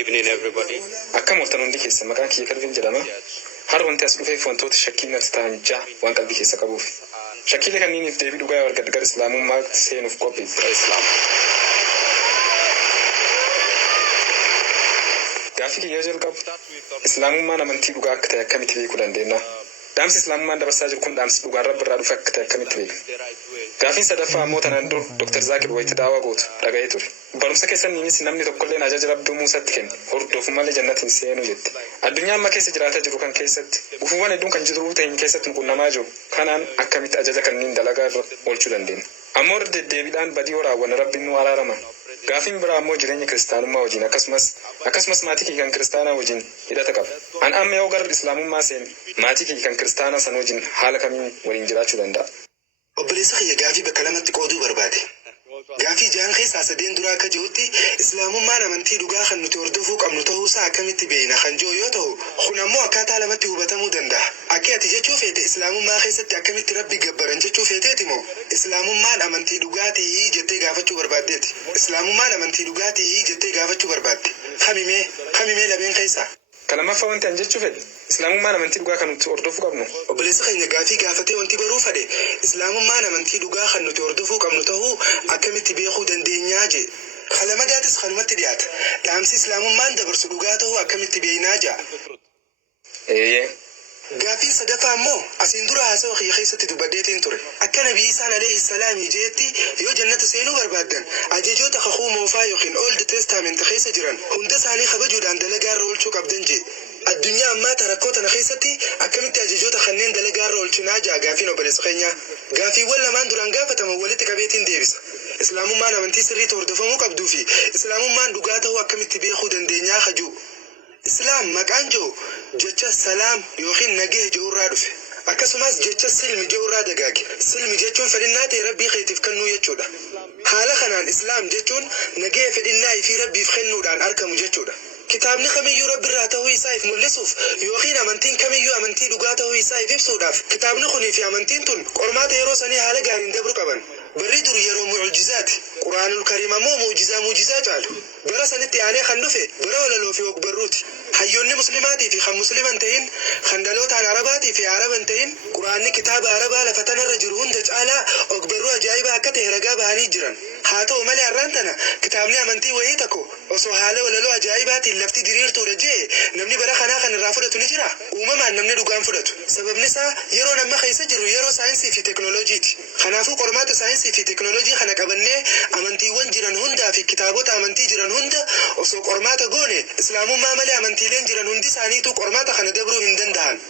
evening, everybody. Akkam waltan hundi keessa maqaan kiyya Kalviin jedhama. Har'a wanti as dhufeef wantoota shakkii natti ta'an ja'a waan qalbii keessa qabuuf. Shakkiilee kanniiniif deebii dhugaa wargadda gara Islaamummaatti seenuuf qophiidha. Gaaffii kiyya jalqabu Islaamummaan amantii dhugaa akka ta'e akkamitti beekuu dandeenya? Dhaamsi Islaamummaan dabarsaa jiru kun dhaamsi dhugaan Rabbi irraa dhufe akka ta'e akkamitti beekna? Gaaffiin sadaffaa ammoo tanaan dur Dr. Zaakir wayitti daawaa gootu dhaga'ee ture. Barumsa keessaniinis namni tokkolleen ajaja Rabbii Muusaatti kenne hordofu malee jannatiin seenuu jette. Addunyaa amma keessa jiraataa jiru kan keessatti gufuuwwan hedduun kan jiru ta'in keessatti qunnamaa jiru. Kanaan akkamitti ajaja kanniin dalagaa irra oolchuu dandeenya? Ammoo deddeebiidhaan badii waraawwan Rabbiin nu araarama. Gaaffiin biraa ammoo jireenya kiristaanummaa wajjin akkasumas maatii kee kan kiristaanaa wajjin hidhata qaba. An amma yoo gara Islaamummaa seene maatii kee kan kiristaanaa sana wajjin haala kamiin waliin jiraachuu danda'a? Obboleessa kiyya gaaffii bakka lamatti qooduu barbaade. Gaaffii ja'an keessaa sadeen duraa akka jirutti Islaamummaan amantii dhugaa kan nuti hordofuu qabnu ta'uusaa akkamitti beekna kan jiru yoo ta'u, kun ammoo akkaataa lamatti hubatamuu danda'a. Akka ati jechuu feete Islaamummaa keessatti akkamitti Rabbi gabbaran jechuu feeteeti moo Islaamummaan amantii dhugaatii jettee gaafachuu barbaaddeeti? Islaamummaan amantii dhugaatii jettee gaafachuu barbaadde. Kamimee lameen keessaa? Kalamaffaa wanti an jechuu fedhe Islaamummaan amantii dhugaa kan nuti hordofuu qabnu. Obboleessa keenya gaaffii gaafatee wanti baruu fedhe Islaamummaan amantii dhugaa kan nuti hordofuu qabnu ta'uu akkamitti beekuu dandeenyaa je. Kalamadaatis kanumatti dhiyaata. Dhaamsi Islaamummaan dabarsu dhugaa ta'uu akkamitti beeknaa ja'a. Gaaffii sadaffaa ammoo asiin dura haasawaa kiyya keessatti dubbaddeetiin ture. Akka Nabii Isaan alayhi salaam jeetti yoo jannata seenuu barbaaddan ajajoota kakuu moofaa yookiin Old Testament keessa jiran hunda isaanii kabajuudhaan dalagaa irra oolchuu qabdan je. Addunyaa ammaa rakkoo tana keessatti akkamitti ajajoota kanneen dalagaa irra oolchinaa ja'a gaaffiin obboleessa keenyaa. Gaaffiiwwan lamaan duraan gaafataman walitti qabeetiin deebisa. Islaamummaan amantii sirriitti hordofamuu qabduu fi Islaamummaan dhugaa ta'uu akkamitti beekuu dandeenyaa kajuu. Islaam maqaan jiru jecha salaam yookiin nagee jirurraa dhufe. Akkasumas jecha silmi jirurraa dagaage. Silmi jechuun fedhinnaa ta'e Rabbii keetiif kennuu jechuudha. Haala kanaan Islaam jechuun nagee fedhinnaa fi Rabbiif kennuudhaan argamu jechuudha. Kitaabni kamiyyuu Rabbi irraa ta'uu isaaf mul'isuuf yookiin amantiin kamiyyuu amantii dhugaa ta'uu isaaf ibsuudhaaf kitaabni kunii fi amantiin tun qormaata yeroo sanii haala gaariin dabru qaban. Barri dur yeroo mu'ujizaati. Quraanul Kariim ammoo mu'ujizaa caalu. Bara sanitti aanee kan dhufe bara walaloo fi ogbarruuti. Hayyoonni muslimaatii fi kan musliman ta'in kan dhalootaan arabaatii fi araban ta'in quraanni kitaaba arabaa lafa tanarra jiru hunda caalaa ogbarruu ajaa'ibaa akka ta'e ragaa bahanii jiran. Haa ta'u malee har'aan tana kitaabni amantii wayii tokko osoo haala walaloo ajaa'ibaatiin lafti diriirtuudha jee namni bara kanaa kan irraa fudhatu ni jira. Uumamaan namni dhugaan fudhatu. Sababni isaa yeroo nama keessa jiru yeroo saayinsii fi teknooloojiiti. Kanaafuu qormaata saayinsii fi teknooloojii kana qabannee amantiiwwan jiran hundaa fi kitaabota amantii jiran hunda osoo qormaata goone Islaamummaa malee amantiileen jiran hundi isaaniitu qormaata kana dabruu hin danda'an.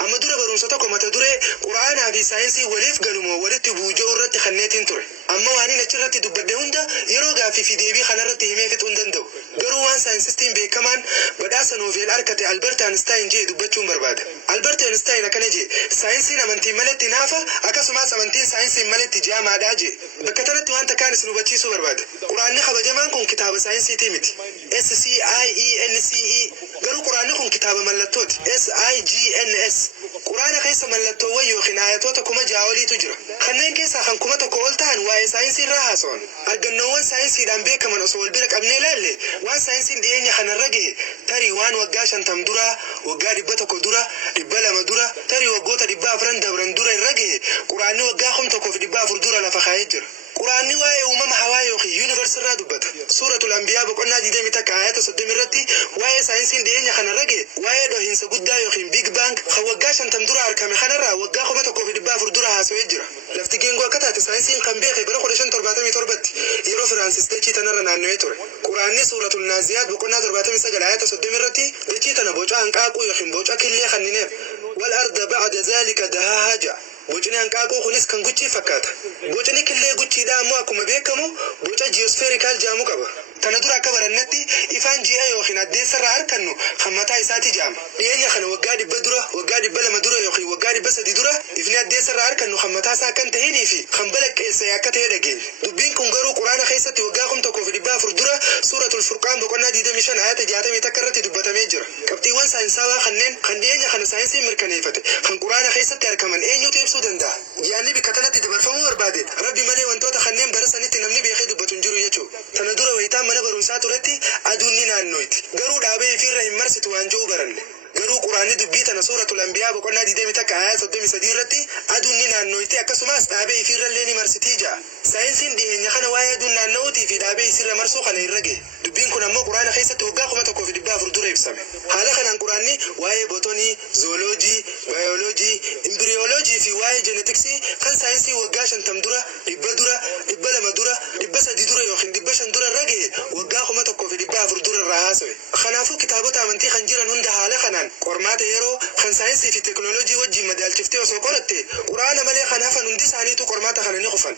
Amma dura barumsa tokko mata duree Quraanaa fi saayinsii waliif galumoo walitti buujoo irratti kanneetiin ture. Amma waan inni achirratti dubbadde hunda yeroo gaaffii fi deebii kanarratti himee fixuu hin danda'u. Garuu waan saayinsistiin beekamaan badhaasa Noobeel argate Albert Einstein jee dubbachuun barbaada. Albert Einstein akkana jee saayinsiin amantiin maletti naafa akkasumas amantiin saayinsiin maletti jaamaadhaa jee. Bakka tanatti waan takkaan isin hubachiisuu barbaada. Quraanni kabajamaan kun kitaaba saayinsiitii miti. SCIENCE garuu quraanni kun kitaaba mallattooti. SIGNS. Quraana keessa mallattoowwan yookiin ayatoota 6,000 oliitu jira. Kanneen keessaa kan 1,000 ol ta'an waa'ee saayinsii irraa haasa'an. Argannoowwan saayinsiidhaan beekaman osoo wal bira qabnee ilaalle waan saayinsiin dhiyeenya kanarra gahe tarii waan waggaa 50 dura, waggaa 100 dura, 200 dura, tarii waggoota 400 dabran dura irra gahe quraanni waggaa 1,400 dura lafa kaa'ee jira. Quraanni waa'ee uumama hawaa yookiin yuunivarsi irraa dubbata. Suuratul Anbiyaa boqonnaa 21 ayata 30 irratti waa'ee saayinsiin dhiyeenya kanarra gahe waa'ee dhohiinsa guddaa yookiin Big Bang kan waggaa 50 dura argame kanarraa waggaa 1,400 dura haasa'ee jira. Lafti geengoo akka taate saayinsiin kan beeke bara 1577tti yeroo Firaansis dachii tanarra naanna'ee ture. Quraanni suuratul Naaziyaat boqonnaa 79 ayata 30 irratti dachii tana boca hanqaaquu yookiin boca killee kannineef wal arda ba'da zaalika dahaahaa ja'a. Bocni hanqaaquu kunis kan guchii fakkaata. Bocni killee guchiidhaa ammoo akkuma beekamu boca jiyoosfeerikaal jedhamu qaba. Tana dura akka barannetti ifaan ji'a yookiin addeessa irraa argannu kan mataa isaati jedhama. Dhiyeenya kana waggaa 100 dura, waggaa 200 dura yookiin waggaa 300 dura ifni addeessa irraa argannu kan mataa isaa kan ta'eenii fi kan balaqqeesse akka ta'e dhageenya. Dubbiin kun garuu Quraana keessatti waggaa 1,400 dura suuratul Furqaan boqonnaa 25 ayata 60 takka irratti dubbatamee jira. Qabxiiwwan saayinsaawaa kanneen kan dhiyeenya kana saayinsiin mirkaneeffate kan Quraana keessatti argaman eenyutu ibsuu danda'a? Yaanni bikka kanatti dabarfamuu barbaade Rabbi malee wantoota kanneen bara sanitti namni beekee dubbatu hin jiru jechuudha. تندور ويتام من برمسات ولتي أدوني نانويت قرود أبي في رحم مرست وانجو برن قرو قرآن دبيتنا سورة الأنبياء بقولنا دي دمي تك آيات صدمي سديرتي أدوني نانويتي أكسماس أبي في رليني مرستيجا ساينسين دي هنيا خنا واي أدون نانوتي في دابي سير مرسو خنا يرجع دبين كنا مو قرآن خيسة توقع كم تكو في دبا فردور يبسم حالا خنا قرآني واي بوتوني زولوجي بيولوجي امبريولوجي في واي جينيتكسي خن ساينسي وقاشن تمدورا دبا لما دورا دبا سديدورا يوخين دبا شندورا رجع وقع كم تكو في دبا فردور الرهاسوي خنافو كتابات أمنتي خنجرا هند حالا خنان قرمات يرو خن ساينسي في تكنولوجي وجي مدال شفتي وسوقرتي قرآن ملي خنافا نندي ساني تو قرمات خناني خفن.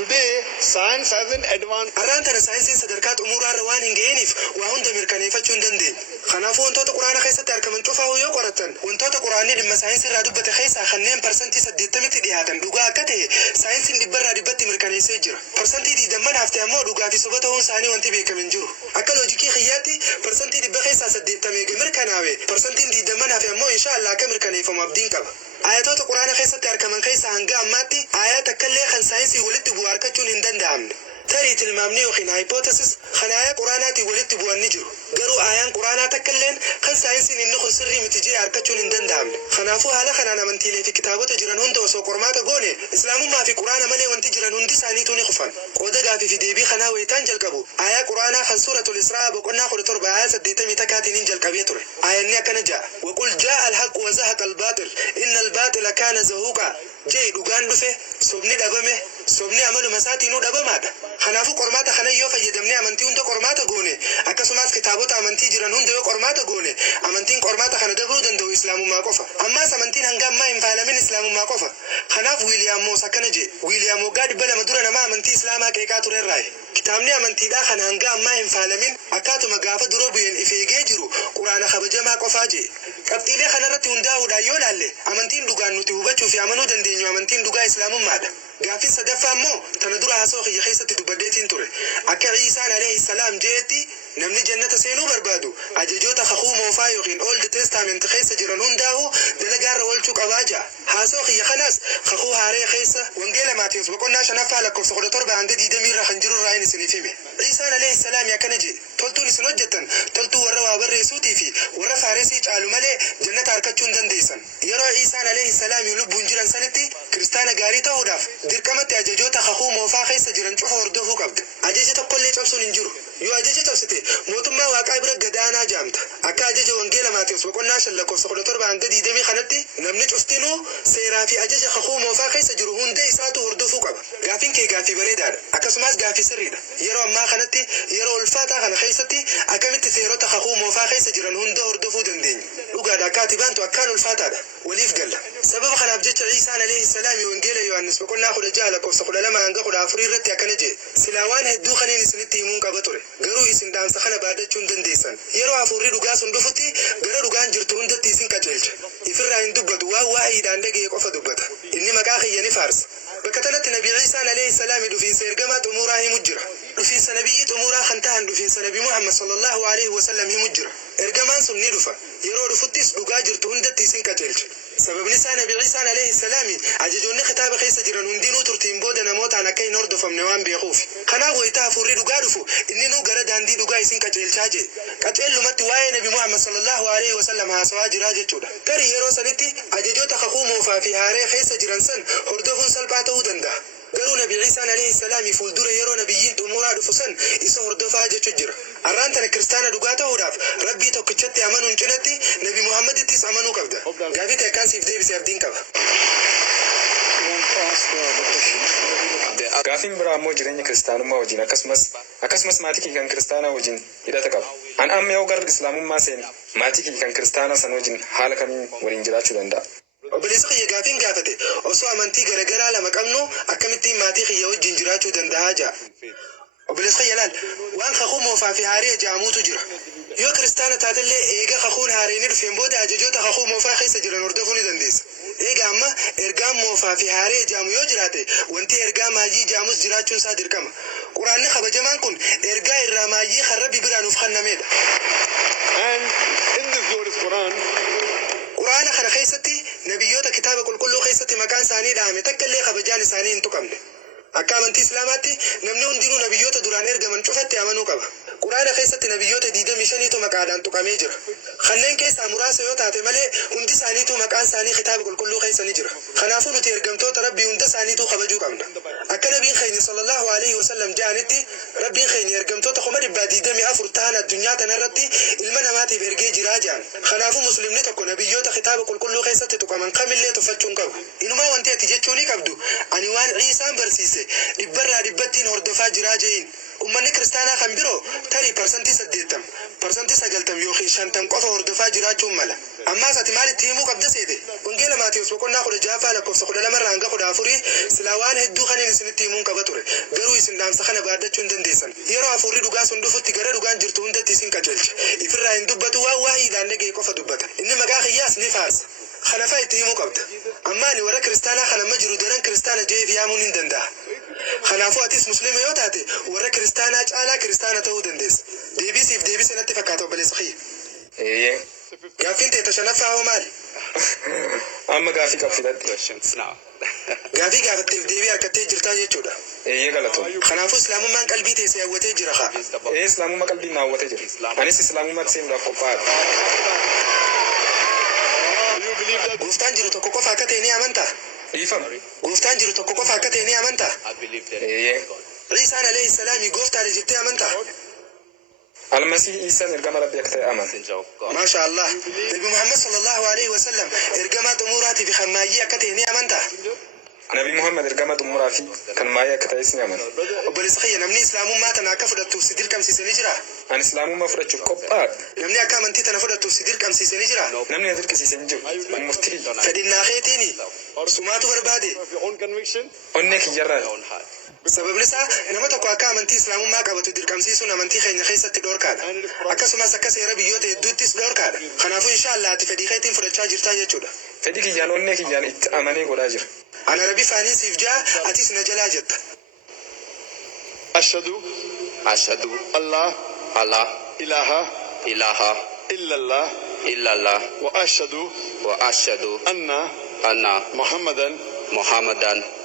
Today, science has an advanced. أرانتنا ساينسي صدركات أمورا روان إنجينيف وهون دمير كنيفة شندندين خنافو أنتو قرآن خيسة تركمن شوفه هو يقرأتن وأنتو قرآن لما ساينسي رادو بتخيسة خنين برسنتي سديتمت ديهاتن دوغا كته ساينسي دبر دبتي مركني سجرا برسنتي دي دمن هفتة مو دوغا في صبته هون ساني وانتي بيكمن جرو أكلوجيكي خياتي برسنتي دبر خيسة سديتمت مركناوي برسنتي دي دمن هفتة مو إن شاء الله كمركني فمبدين كبا آياتو قرآن خيسة تركمن خيسة هنگا ماتي آيات كله خن ساينسي ولد بواركتشون هندن دامن تريت المبني وخين هايبوتيسيس خنايا قراناتي ولدت بوان نجرو قرو آيان قراناتا كلين خن ساينسين إنخو سري متجي أركتشون اندن دامن خنافو هالا خنانا منتيلي في كتابوتا جران هند وسو قرماتا قوني إسلامو ما في قرانا ملي وانتي جران هندي سانيتوني خفان قودا قافي في ديبي خناوي تانجل قبو آيا قرانا خن سورة الإسراء بقنا خد تربع آيا سديتا ميتاكاتي ننجل قبيتوري آيا نيكا نجا وقل جاء الحق وزهق الباطل إن الباطل كان زهوقا جاي دوغان دفه سبني دبمه سبني عملو مساتي نو دبماتا خنافو قرماتا خنا يو فيدمني امنتي هند قرماتا غوني اكسماس كتابوتا امنتي جران هند يو قرماتا غوني امنتين قرماتا خنا دبرو دندو اسلام ما قفا اما سمنتين هنگام ما انفالمين اسلام ما قفا خناف ويليام موسى كنجي ويليام وغاد بلا مدورنا ما امنتي اسلاما كيكاتو راي كتابني امنتي دا خنا هنگام ما انفالمين اكاتو مغافا دروبين افيجي جرو قران خبجه ما قفاجي قبطيله خنا رتي هنداو دا يولالله امنتين دوغان نتي وبچو في امنو دندينيو امنتين دوغا اسلام مادا غافين صدفا مو تندرا هاسوخي خيسه دبديتين توري اكا عيسى عليه السلام جيتي نمني جنة سينو بربادو أججوتا خخو موفايوخين أولد تستامنت خيسة جران هنداهو دلقار والشوك أباجا هاسوخي خناس خخو هاري خيسة وانجيلا ماتيوس وقلنا شنفع لكم سخورة تربة عند دي دمير خنجرو راين سنفيمي عيسى عليه السلام يا كنجي تلتو نسنوجتا تلتو وروا بريسوتي في ورفع ريسيج آلو ملي جنة أركتشون دنديسا يرو عيسى عليه السلام يلوب بنجران سنتي كريستانا غاريتا هداف ديركمت أججوتا خخو موفا خيسة جران شوخو وردوفو قبد أججتا قل لي تبسون انجرو يو أججتا تبسته موتما واقعي برا قدانا جامت أكا أجج وانجيلا ماتيوس وقلنا شلكو سخورة تربة عند دي دمي خنتي نمني جفتينو سيرا في أجج خخو موفا خيسة جرو هندي إساتو وردوفو قبد غافين كي غافي بريدان أكا سماس غافي سريدا يرو أما خنتي يرو الفاتا خن خيستي أكمت سيرو تخخو موفا خيسة جران هندو وردوفو دندين وقادا كاتبان تو أكانو الفاتا دا وليف قال سبب خناب جيش عيسى عليه السلام وانجيلا يوانس وقلنا خد جالكو سخورة لما أنقا خد أفريرتي أكنجي سلاوان هدو خنين سنتي مون قبطوري قرو إسن دان سخنا بعد چون دنديسن يرو أفوري دوغا سندوفتي قرو دوغان جرتون دتيسن كجلج يفر عين دبت واحد عندك يقف دبت إني مكاخي يعني فارس بكتلت نبي عيسى عليه السلام دفين سيرقمات أموراه مجرة دفين سنبي أموراه خنتهن دفين سنبي محمد صلى الله عليه وسلم مجرة إرقمان سني دفا يرو دفتيس دوغا جرتون دتيسن كجلج سبب نساء نبي عيسى عليه السلام عججوني خطاب خيسة جران هندينو ترتين بود نموت عنا كي نور دفم نوان بيخوف خنا ويتا فوري دوغا دفو إني نو غرد عندي دوغا يسين كجلج شاجي كتل لمت واي نبي محمد صلى الله عليه وسلم هاسواج راجل جودا كري يرو سنتي عججوتا خخو موفا في هاري خيسة جران سن هردفون سلباته دندا قالوا نبي عيسى عليه السلام فولدور يرو نبيين أمورا دفسن إسا هردفا جتجر أرانتنا كريستانا دوغاتا هداف ربي توكتشتي أمانو انجنتي نبي محمد تيس أمانو كبدا قابيتا كان سيف دي بسيردين كبا gaafin biraa ammoo jireenya kiristaanummaa wajjin akkasumas maatii kee kan kiristaanaa wajjin hidhata qaba. An amma yoo gara islaamummaa seene maatii kee kan kiristaanaa san wajjin haala kamiin waliin jiraachuu danda'a? obboleessa kiyya gaafin gaafate osoo amantii garagaraa lama qabnu akkamittiin maatii kiyya wajjin jiraachuu danda'a jaa. obboleessa kiyya laal waan kakuu moofaa fi haarii jaamuutu jira. yoo kiristaana taatellee eega kakuun haariin dhufeen booda ajajoota kakuu moofaa keessa jiran hordofuu ni dandeessa. eega amma ergaan moofaa fi haarii jaamu yoo jiraate wanti ergaa maayii jaamus jiraachuun isaa dirqama. quraanni kabajamaan kun ergaa irraa maayii kan rabbi biraan uf kennamedha. And in this glorious Quran, quraana kana keessatti nabiyyoota kitaaba qulqulluu keessatti maqaan isaanii dhaame takka illee kabajaan isaanii hin tuqamne. akka amantii islaamaatti namni hundinuu nabiyyoota duraan ergaman cufatti amanuu qaba. Quraana keessatti nabiyyoota 25tu maqaadhaan tuqamee jira. Kanneen keessaa muraasa yoo taate malee hundi isaaniitu maqaan isaanii kitaaba qulqulluu keessa ni jira. Kanaafuu nuti ergamtoota rabbii hunda isaaniitu kabajuu qabna. Akka nabiin keenya sallallahu alaihi wasallam jedhanitti rabbiin keenya ergamtoota 124 ta'an addunyaa tanarratti ilma namaatiif ergee jiraa jedhan. Kanaafuu muslimni tokko nabiyyoota kitaaba qulqulluu keessatti tuqaman kamillee tuffachuun qabu. Inumaa wanti ati jechuu ni qabdu ani waan Ciisaan barsiise dhibbarraa dhibbattiin hordofaa jiraa jeeyin. Ummanni kiristaanaa kan biroo tarii parsantii 80 parsantii 90 yookiin 50 qofa hordofaa jiraachuun mala. Ammaas ati maalitti himuu qabda seete? Wangeela Maatiyus boqonnaa 16 lakkoofsa 12 hanga 14 silaa waan hedduu kaniin isinitti himuun qaba ture. Garuu isin dhaamsa kana baaddachuu hin dandeessan. Yeroo hafuurri dhugaa sun dhufutti gara dhugaan jirtu hundatti isin qajeelcha. Ifirraa hin dubbatu waan waahiidhaan dhagee qofa dubbata. Inni maqaa kiyyaas ni faarsa. Kanaafaa itti himuu qabda. Amma ani warra kiristaanaa kana amma jiru daran kiristaana jeef yaamuun hin danda'a. Kanaafuu atis muslima yoo taate warra kiristaanaa caalaa kiristaana ta'uu dandeessa. Deebisiif deebisa natti fakkaata obboleessa kiyya. Gaaffiin teeta shanaffaa hoo maali? Amma gaaffii qabfidatti. Gaaffii gaafatteef deebii harkattee jirtaa jechuudha. Galatoom. Kanaafuu islaamummaan qalbii teessee hawwatee jira haa. Islaamummaa qalbii na hawwatee jira. Anis islaamummaa seenuudhaaf qophaa'aadha. Gooftaan jiru tokko qofa akka ta'e ni amantaa? Dhiifama. Gooftaan jiru tokko qofa akka ta'e ni amantaa? Ciisaan alayhi salaami gooftaadha jettee amantaa? Almasii Iisaan ergama rabbii akka ta'e amanta. Maasha Allah. Nabi Muhammad sallallahu alaihi wasallam ergama xumuraatii fi hammaayyii akka ta'e ni amantaa? Nabi Muhammad ergama xumuraa fi kan maayii akka ta'es ni amana. Obboleessa kiyya namni islaamummaa tana akka fudhattuuf si dirqamsiisanii jira? Ani islaamummaa fudhachuuf qophaa'aadha. Namni akka amantii tana fudhattuuf si dirqamsiisanii jira? Namni na dirqisiisan jiru. Murtii. Fedhinnaa keetiini? Sumaatu barbaade? Onnee kiyyarraa. Sababni isaa nama tokko akka amantii islaamummaa qabatu dirqamsiisuun amantii keenya keessatti dhoorkaadha. Akkasumas akka seera biyyoota hedduuttis dhoorkaadha. Kanaafuu inshaallah ati fedhii keetiin fudhachaa jirtaa jechuudha. Fedhii kiyyaan onnee kiyyaan itti amanee godhaa jira. Ana rabbi faanii siif jaa atis na jalaa jetta. Ashhadu Allah ilaha illallah wa ashhadu anna Muhammadan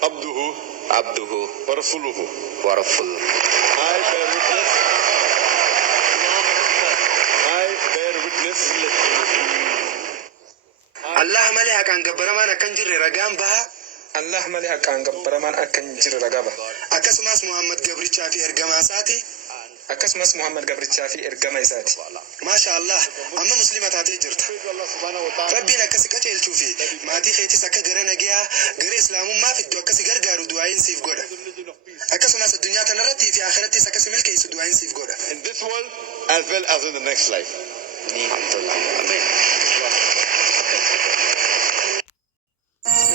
abduhu wa rasuluhu. I bear witness. Allah malee haqaan gabbaramaan akkan jirre ragaan baha. Allah malee haqaan gabbaramaan akkan jirre ragaa baha. Akkasumas Muhammad gabrichaa fi ergamaa isaati. Akkasumas Muhammad gabrichaa fi ergama isaati. Maasha Allah. Amma muslima taatee jirta. Rabbiin akkasi qajeelchuu fi maatii keetis akka gara nagayaa gara islaamummaa fiddu akkasi gargaaru du'aayin siif godha. Akkasumas addunyaa tanarratti fi akhirattis akkasi milkeessu du'aayin siif godha. In this world as well as in the next life. Amen.